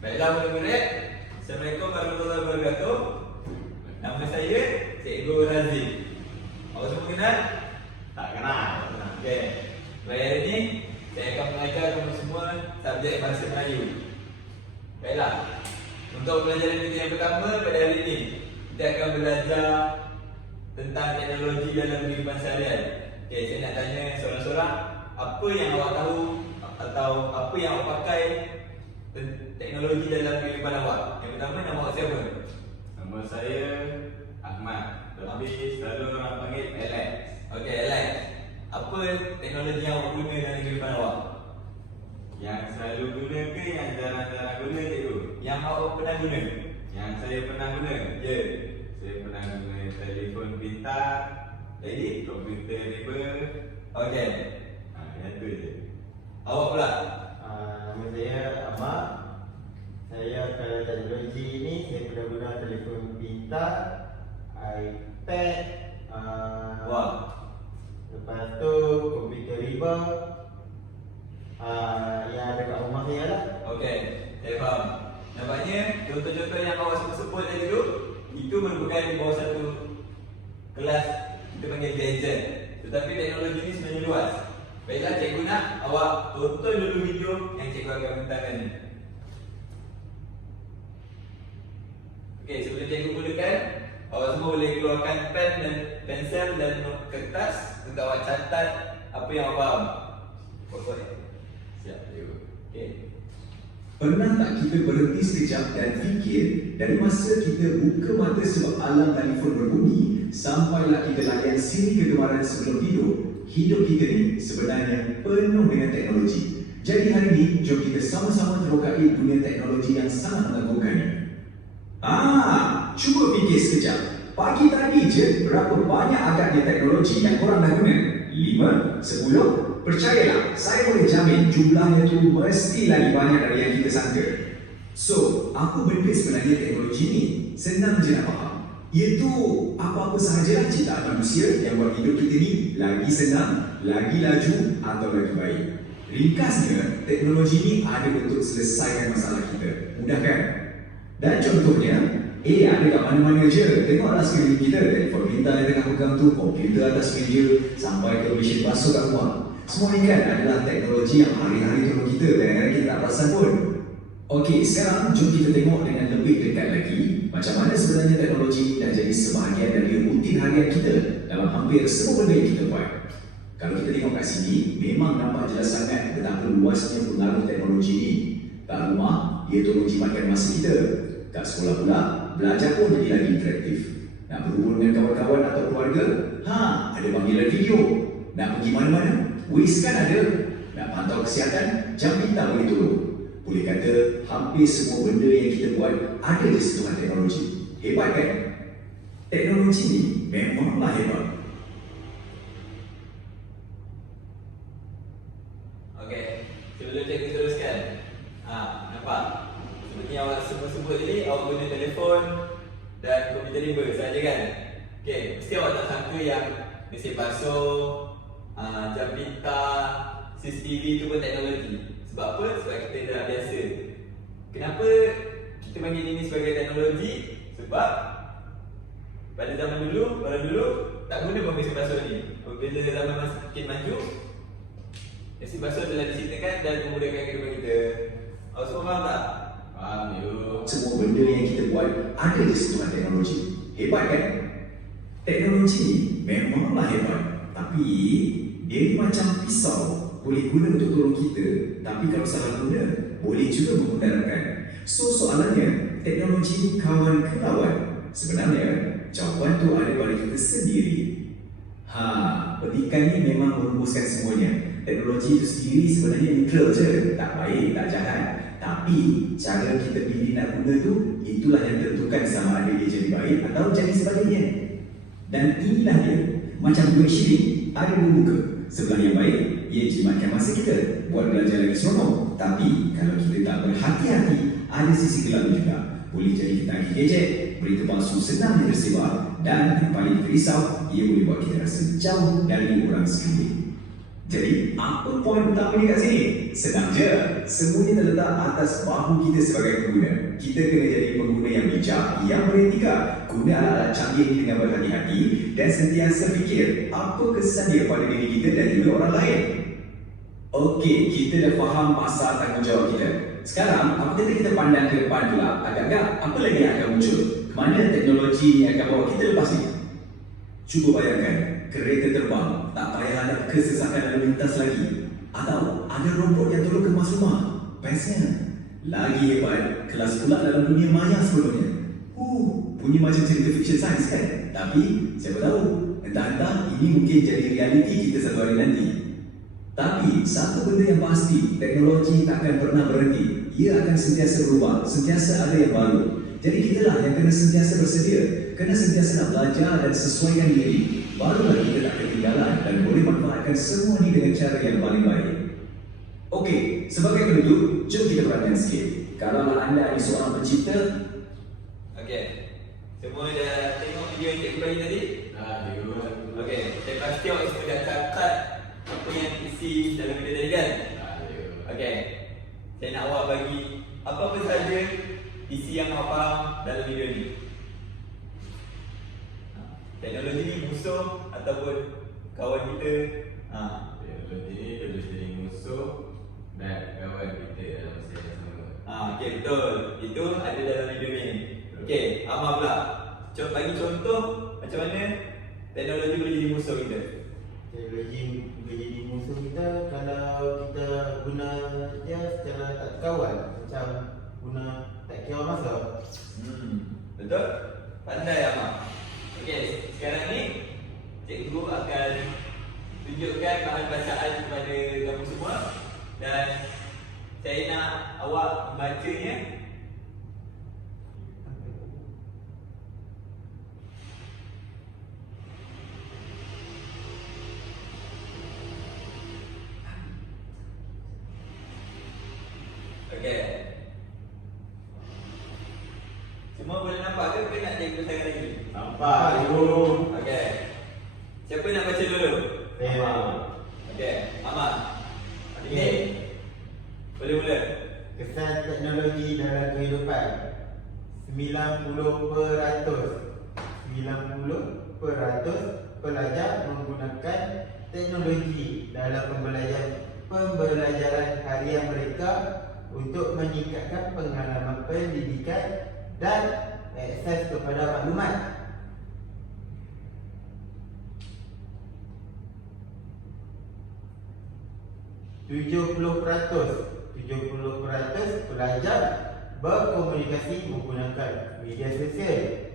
Baiklah murid-murid. Assalamualaikum warahmatullahi wabarakatuh. Nama saya Cikgu Razif. Awak semua kenal? Tak kenal. Okey. Baik hari ini saya akan mengajar kamu semua subjek bahasa Melayu. Baiklah. Untuk pelajaran kita yang pertama pada hari ini, kita akan belajar tentang teknologi dalam kehidupan seharian. Okey, saya nak tanya seorang-seorang apa yang awak tahu atau apa yang awak pakai teknologi dalam kehidupan awak. Yang pertama nama awak siapa? Nama saya Ahmad. Tapi selalu orang panggil Alex. Okey, Alex. Apa teknologi yang awak guna dalam kehidupan awak? Yang selalu guna ke yang jarang-jarang guna cikgu? Yang awak pernah guna? Yang saya pernah guna? Ya. Saya pernah guna telefon pintar, Jadi, komputer riba. okey. Ha, yang tu je. Awak pula? Ah, Nama saya Ahmad Saya kalau teknologi ni Saya pernah guna telefon pintar iPad ah, Wah. Lepas tu komputer riba ah, Yang ada kat rumah saya lah Okey, saya faham. Nampaknya contoh-contoh yang awak sebut-sebut tadi tu itu merupakan di bawah satu kelas kita panggil gadget. Tetapi teknologi ni sebenarnya luas. Baiklah cikgu nak awak tonton dulu video yang cikgu akan bentangkan ni. Okey, sebelum cikgu mulakan, awak semua boleh keluarkan pen dan pensel dan kertas untuk awak catat apa yang awak faham. Pokok Siap, cikgu. Okey. Pernah tak kita berhenti sekejap dan fikir dari masa kita buka mata sebab alam telefon berbunyi sampailah kita layan siri kegemaran sebelum tidur hidup kita ni sebenarnya penuh dengan teknologi jadi hari ini jom kita sama-sama terokai dunia teknologi yang sangat mengagumkan ini Ah, cuba fikir sekejap Pagi tadi je berapa banyak agaknya teknologi yang korang dah guna? Lima? Sepuluh? Percayalah, saya boleh jamin jumlahnya tu mesti lagi banyak dari yang kita sangka. So, apa benda sebenarnya teknologi ni? Senang je nak faham. Iaitu apa-apa sahajalah ciptaan manusia yang buat hidup kita ni lagi senang, lagi laju atau lagi baik. Ringkasnya, teknologi ni ada untuk selesaikan masalah kita. Mudah kan? Dan contohnya, eh ada kat mana-mana je. Tengoklah sekeliling kita, telefon pintar yang tengah pegang tu, komputer atas meja, sampai ke mesin basuh kat rumah. Semua ni kan adalah teknologi yang hari-hari tolong kita, kadang-kadang kita tak perasan pun. Okey, sekarang jom kita tengok dengan lebih dekat lagi macam mana sebenarnya teknologi ini dah jadi sebahagian dari rutin harian kita dalam hampir semua benda yang kita buat. Kalau kita tengok kat sini, memang nampak jelas sangat betapa luasnya pengaruh teknologi ini. Kat rumah, dia tolong jimatkan masa kita. Kat sekolah pula, belajar pun jadi lagi interaktif. Nak berhubung dengan kawan-kawan atau keluarga? Ha, ada panggilan video. Nak pergi mana-mana? Waze kan ada. Nak pantau kesihatan? Jam pintar boleh tolong. Boleh kata, hampir semua benda yang kita buat ada di sentuhan teknologi. Hebat kan? Teknologi ni memanglah hebat. Okey, sebelum cikgu teruskan. Ha, nampak? Seperti yang awak semua sebut tadi, awak guna telefon dan komputer riba saja kan? Okey, mesti awak tak sangka yang mesin basuh, ha, jam pintar, CCTV itu pun teknologi. Sebab apa? Sebab kita dah biasa. Kenapa kita panggil ini sebagai teknologi? Sebab pada zaman dulu, orang dulu tak guna pun mesin basuh ni. Bila zaman makin maju, Mesin basuh telah diciptakan dan memudahkan kehidupan kita. Awak semua faham tak? Faham you. Semua benda yang kita buat ada di sentuhan teknologi. Hebat kan? Teknologi ni memanglah hebat. Tapi dia macam pisau. Boleh guna untuk tolong kita. Tapi kalau salah guna, boleh juga memudaratkan. So soalannya, teknologi ni kawan ke lawan? Sebenarnya, jawapan tu ada pada kita sendiri. Ha, petikan ni memang merumuskan semuanya. Teknologi itu sendiri sebenarnya neutral je, tak baik, tak jahat. Tapi cara kita pilih nak guna tu, itulah yang tentukan sama ada dia jadi baik atau jadi sebaliknya. Dan inilah dia, macam duit shilling, ada dua muka. Sebelah yang baik, ia jimatkan masa kita buat belajar lagi seronok. Tapi kalau kita tak berhati-hati, ada sisi gelap juga. Boleh jadi kita agih gadget, berita palsu senang tersebar dan yang paling kita risau, ia boleh buat kita rasa jauh dari orang sekeliling. Jadi, apa poin utama ni kat sini? Senang je. Semuanya terletak atas bahu kita sebagai pengguna. Kita kena jadi pengguna yang bijak, yang beretika. Guna alat-alat canggih dengan berhati-hati dan sentiasa fikir apa kesan dia pada diri kita dan juga orang lain. Okey, kita dah faham masa tanggungjawab kita. Sekarang, apa kata kita pandang ke depan pula? Agak-agak, apa lagi yang akan muncul? Kemana teknologi yang akan bawa kita lepas ni? Cuba bayangkan, kereta terbang, tak payah ada kesesakan lalu lintas lagi. Atau ada robot yang tolong kemas rumah. Bestnya, lagi hebat, kelas pula dalam dunia maya sebelumnya. Uh, bunyi macam cerita fiction science kan? Tapi, siapa tahu, entah-entah ini mungkin jadi realiti kita satu hari nanti. Tapi, satu benda yang pasti, teknologi takkan pernah berhenti. Ia akan sentiasa berubah, sentiasa ada yang baru. Jadi kitalah yang kena sentiasa bersedia, kena sentiasa nak belajar dan sesuaikan diri. Barulah kita tak ketinggalan dan boleh manfaatkan semua ini dengan cara yang paling baik. Okey, sebagai penutup, jom kita perhatikan sikit. Kalau anda ini seorang pencipta, Okey. Semua dah tengok video yang bagi tadi? Ah, cikgu. Okey, saya pasti awak semua dah isi dalam video tadi kan? Okey. Saya nak awak bagi apa-apa saja isi yang awak faham dalam video ni. Teknologi ni musuh ataupun kawan kita. Ha, Teknologi ni boleh jadi musuh dan kawan kita dalam masa yang sama. ha okey betul. Itu ada dalam video ni. Okey, Amar pula. Cuba bagi contoh macam mana teknologi boleh jadi musuh kita. Teknologi menjadi musuh kita kalau kita guna dia secara tak terkawal Macam guna tak kira masa Hmm, betul? Pandai Amar. Okey, sekarang ni cikgu akan tunjukkan bahan bacaan kepada kamu semua dan saya nak awak membacanya Siapa nak baca dulu? Saya Okey, Ahmad. Okey. Boleh mula. Kesan teknologi dalam kehidupan 90% 90% pelajar menggunakan teknologi dalam pembelajaran pembelajaran harian mereka untuk meningkatkan pengalaman pendidikan dan akses kepada maklumat. Tujuh puluh peratus, tujuh puluh peratus pelajar berkomunikasi menggunakan media sosial.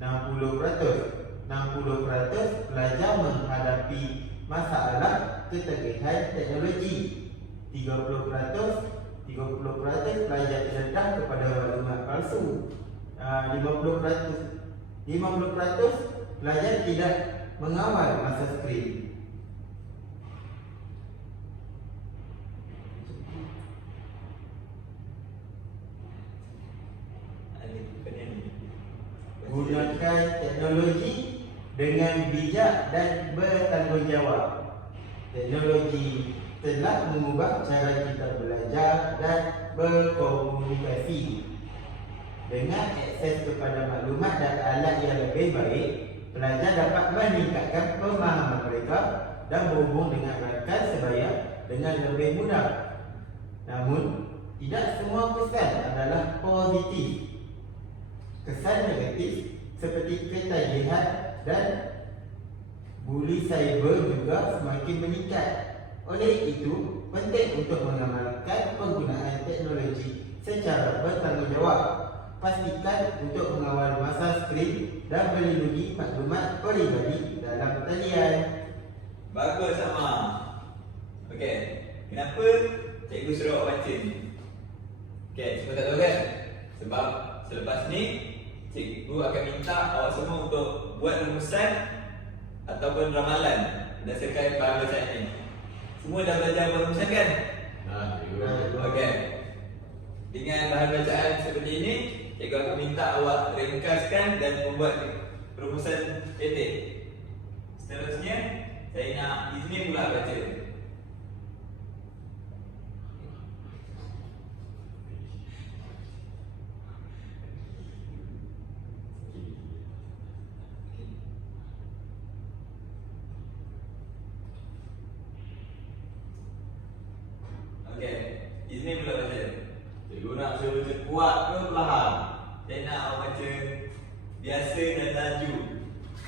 60 peratus, 60 peratus pelajar menghadapi masalah ketagihan teknologi. 30 peratus, 30 peratus pelajar terdedah kepada maklumat palsu. Ah, 50 peratus, 50 peratus pelajar tidak mengawal masa skrin. Ini bukannya ni. Gunakan teknologi dengan bijak dan bertanggungjawab. Teknologi telah mengubah cara kita belajar dan berkomunikasi. Dengan akses kepada maklumat dan alat yang lebih baik, pelajar dapat meningkatkan pemahaman mereka dan berhubung dengan rakan sebaya dengan lebih mudah. Namun, tidak semua kesan adalah positif. Kesan negatif seperti ketagihan dan buli cyber juga semakin meningkat. Oleh itu, penting untuk mengamalkan penggunaan teknologi secara bertanggungjawab. Pastikan untuk mengawal masa skrin dan melindungi maklumat peribadi dalam talian. Bagus sama. Okey. Kenapa cikgu suruh awak baca ni? Okey, semua tak tahu kan? Sebab selepas ni cikgu akan minta awak semua untuk buat rumusan ataupun ramalan berdasarkan bahan bacaan ni. Semua dah belajar buat rumusan kan? Ah, cikgu. Okey. Dengan bahan bacaan seperti ini, cikgu akan minta awak ringkaskan dan membuat rumusan pendek. Seterusnya, saya nak Izmi pula baca. sini pula baca. Cikgu nak saya baca kuat ke perlahan? Saya nak awak baca biasa dan laju.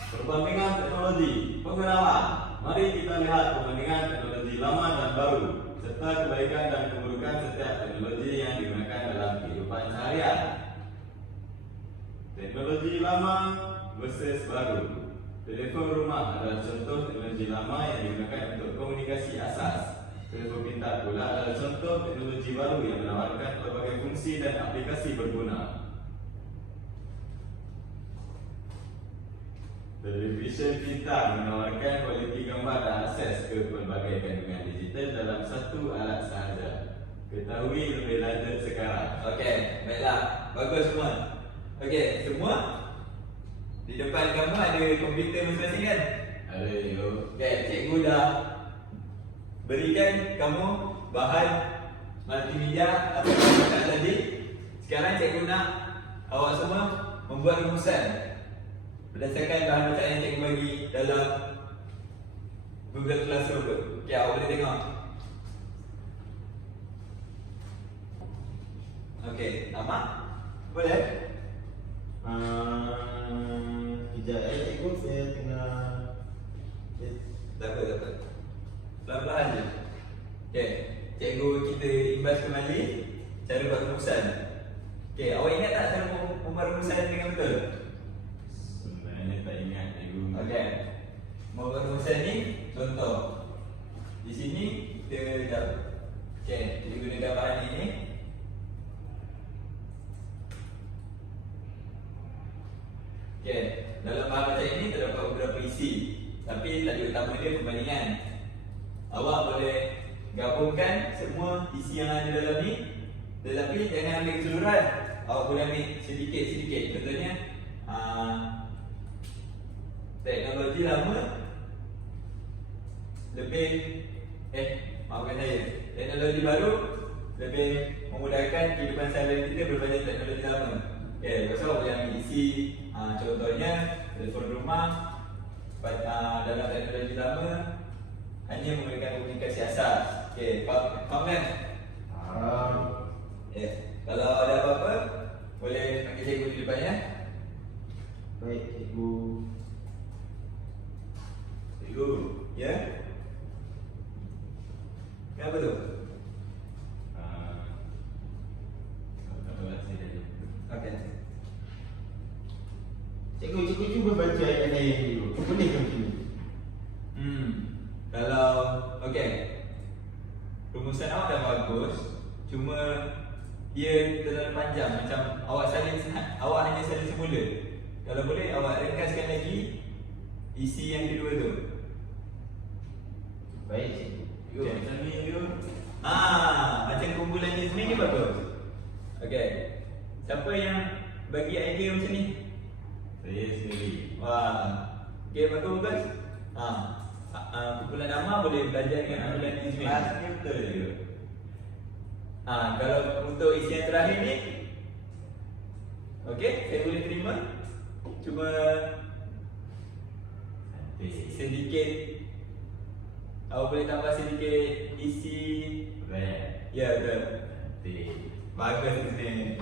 Perbandingan teknologi, pengenalan. Mari kita lihat perbandingan teknologi lama dan baru serta kebaikan dan keburukan setiap teknologi yang digunakan dalam kehidupan seharian. Teknologi lama versus baru. Telefon rumah adalah contoh teknologi lama yang digunakan untuk komunikasi asas. Telefon pintar pula adalah contoh teknologi baru yang menawarkan pelbagai fungsi dan aplikasi berguna. Televisyen pintar menawarkan kualiti gambar dan akses ke pelbagai kandungan digital dalam satu alat sahaja. Ketahui lebih lanjut sekarang. Okey, baiklah. Bagus semua. Okey, semua di depan kamu ada komputer masing-masing kan? Ada yo. Okey, cikgu dah berikan kamu bahan multimedia apa yang tadi. Sekarang cikgu nak awak semua membuat rumusan berdasarkan bahan bacaan yang cikgu bagi dalam Google Classroom tu. Okey, awak boleh tengok. Okey, nama? Boleh? Uh, Sekejap eh cikgu saya tengah eh, Tak apa, tak apa. Pelan-pelan je. Okey, cikgu kita imbas kembali cara buat rumusan. Okey, awak ingat tak cara membuat rumusan dengan betul? Sebenarnya tak ingat cikgu. Okey. Membuat rumusan ni contoh. Di sini kita dah Okey, kita gunakan bahan ini. Okey, dalam bahan bacaan ini terdapat beberapa isi. Tapi tadi utama dia perbandingan. Awak boleh gabungkan semua yang ada dalam ni Tetapi jangan ambil keseluruhan Awak boleh ambil sedikit-sedikit Contohnya uh, Teknologi lama Lebih Eh, maafkan saya Teknologi baru Lebih memudahkan kehidupan seharian kita berbanding teknologi lama Okay, lepas tu boleh ambil isi uh, Contohnya Telefon rumah uh, Dalam teknologi lama hanya menggunakan komunikasi asas. Okey, faham kan? Um, Ya. Kalau ada apa-apa, boleh panggil cikgu di depan ya. Baik cikgu Cikgu, ya. Kenapa tu? Ah, tak apa saya dah jumpa. Okey. Cikgu, cikgu cuba baca ayat saya dulu Boleh ke macam ni? Hmm. Kalau okey. Rumusan awak dah bagus, cuma dia terlalu panjang macam awak salin awak hanya salin semula. Kalau boleh awak ringkaskan lagi isi yang kedua tu. Baik cikgu Yo, Okey. macam ni yo. Ah, macam kumpulan ni sendiri ni bagus. Okey. Siapa yang bagi idea macam ni? Saya sendiri. Wah. Okey, bagus bagus. Ha. Uh, kumpulan nama boleh belajar dengan kumpulan ni sendiri. Pasti betul je. Ha, kalau untuk isi yang terakhir ni Okey, saya boleh terima Cuma sedikit Awak boleh tambah sedikit isi. Ya, betul. Bagus di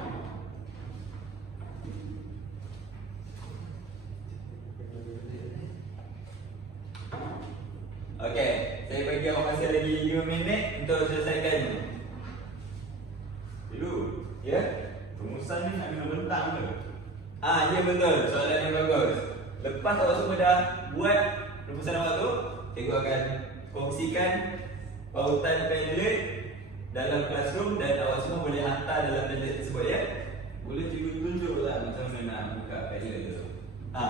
Okey, saya bagi awak masa lagi 5 minit untuk selesaikan Cikgu, Ya? rumusan ni nak kena bentang ke? Ah, ya betul. Soalan yang bagus. Lepas awak semua dah buat rumusan awak tu, cikgu akan kongsikan pautan Padlet dalam classroom dan awak semua boleh hantar dalam Padlet tersebut ya. Boleh cikgu tunjuk lah macam mana nak buka Padlet tu. Ha.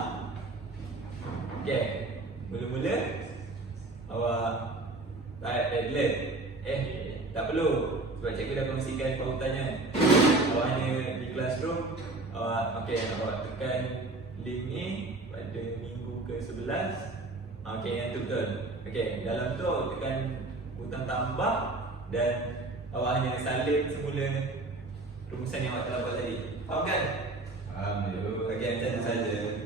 Okey. Mula-mula awak tarik Padlet. Eh, tak perlu sebab cikgu dah kongsikan pautannya. Awak hanya di classroom awak okey awak tekan link ni pada minggu ke-11. Okey, yang tu betul. Okey, dalam tu awak tekan butang tambah dan awak hanya salin semula rumusan yang awak telah buat tadi. Faham kan? Faham. Okey, macam tu saja.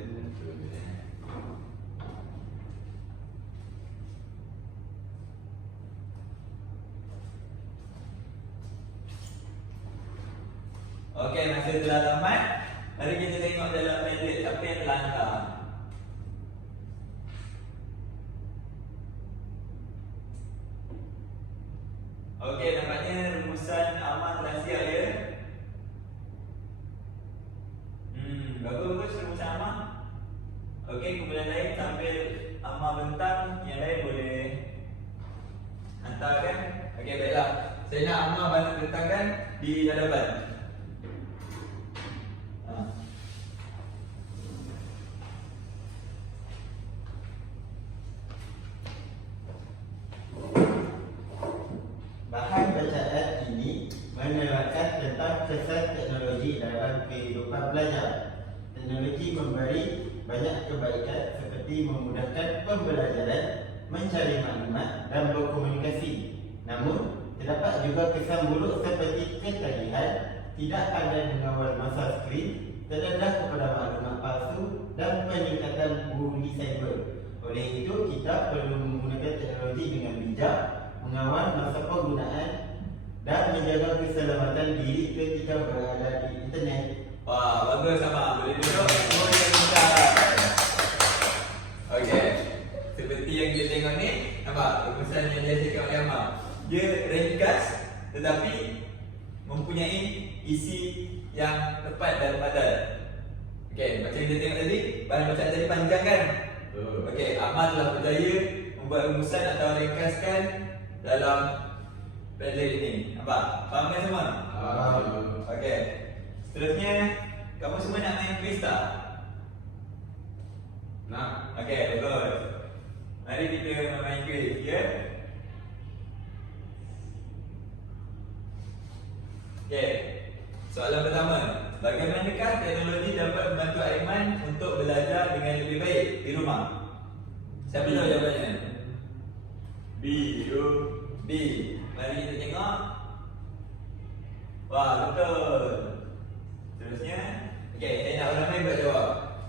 Okey, masa telah tamat. Mari kita tengok dalam ballot siapa yang telah hantar. Okey, nampaknya rumusan amal telah siap ya. Hmm, bagus bagus rumusan amal. Okey, kemudian lain sambil amal bentang, yang lain boleh hantarkan. Okey, baiklah. Saya nak bantu bentangkan di hadapan. Ha. Bahan bacaan ini menerangkan tentang kesan teknologi dalam kehidupan belajar. Teknologi memberi banyak kebaikan seperti memudahkan pembelajaran, mencari maklumat dan berkomunikasi. Namun, terdapat juga kesan buruk seperti ketagihan, tidak pandai mengawal masa skrin, terdedah kepada maklumat palsu dan peningkatan buli cyber. Oleh itu, kita perlu menggunakan teknologi dengan bijak mengawal masa penggunaan dan menjaga keselamatan diri ketika berada di internet. Wah, bagus sama. Boleh duduk. Yang besar. Okey. Seperti yang kita tengok ni, nampak rumusan yang dia cakap oleh Amal. Dia ringkas tetapi mempunyai isi yang tepat dan padat. Okey, macam kita tengok tadi, bahan bacaan tadi panjang kan? Okey, Amal telah berjaya membuat rumusan atau ringkaskan dalam ballot ini. Nampak? Faham kan semua? Faham. Okey. Seterusnya, kamu semua nak main quiz tak? Nak? Okey, bagus. Mari kita main quiz, ya? Okey. Soalan pertama, bagaimanakah teknologi dapat membantu Aiman untuk belajar dengan lebih baik di rumah? Siapa tahu jawapannya? B. B. Mari kita tengok. Wah, betul. Seterusnya, okey, saya nak orang lain buat jawab.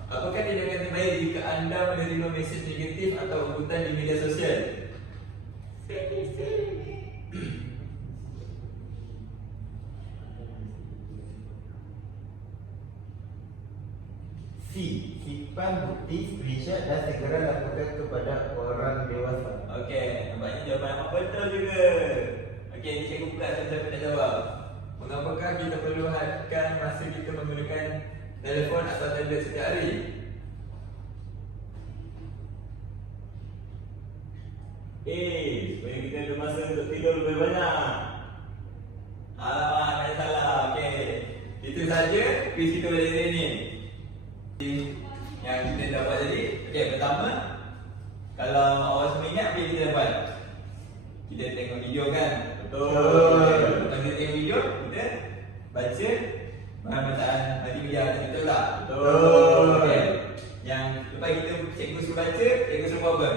Apakah tindakan terbaik jika anda menerima mesej negatif atau ugutan di media sosial? C. Simpan bukti screenshot dan segera laporkan kepada orang dewasa. Okey, nampaknya jawapan amat betul juga. Okey, ni cikgu pula siapa nak jawab. Mengapakah kita perlu hadkan masa kita menggunakan telefon atau tablet setiap hari? Eh, supaya kita ada masa untuk tidur lebih banyak. Alamak, tak salah. Okey. Itu saja quiz kita pada hari ni. Yang kita dapat tadi. Okey, pertama kalau awak semua ingat apa kita dapat? Kita tengok video kan? Betul. Kita video, kita baca bahan bacaan multimedia tadi betul tak? Betul. Okey. Yang lepas kita cikgu suruh baca, cikgu suruh buat apa?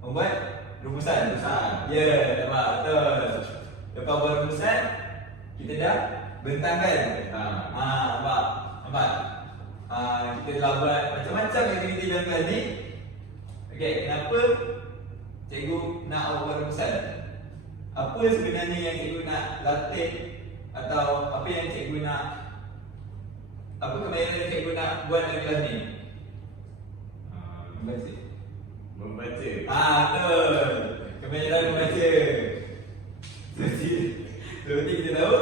Membuat rumusan. Rumusan. Ya, nampak betul. Lepas buat rumusan, kita dah bentangkan. Ha. Ha, nampak? Nampak? Ha, kita telah buat macam-macam aktiviti dalam kelas ni. Okey, kenapa cikgu nak awak buat rumusan? Apa sebenarnya yang cikgu nak latih atau apa yang cikgu nak apa kemahiran yang cikgu nak buat dalam kelas ni? Ah, Membaca. Membaca. Ah, betul. Kemahiran membaca. Seperti seperti kita tahu,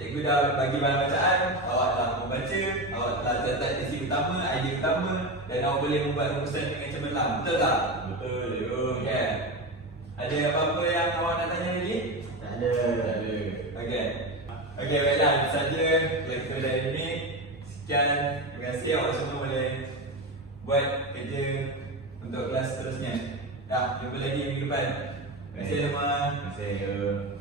cikgu dah bagi bahan bacaan, awak telah membaca, awak telah catat isi utama, idea utama dan awak boleh membuat rumusan dengan cemerlang. Betul tak? Betul, cikgu. Ada apa-apa yang awak nak tanya lagi? Tak ada. Tak ada. Okey. Okey, baiklah. Itu saja kita dari ini. Sekian. Terima kasih awak semua boleh buat kerja untuk kelas seterusnya. Dah, jumpa lagi minggu depan. Terima kasih semua. Terima kasih.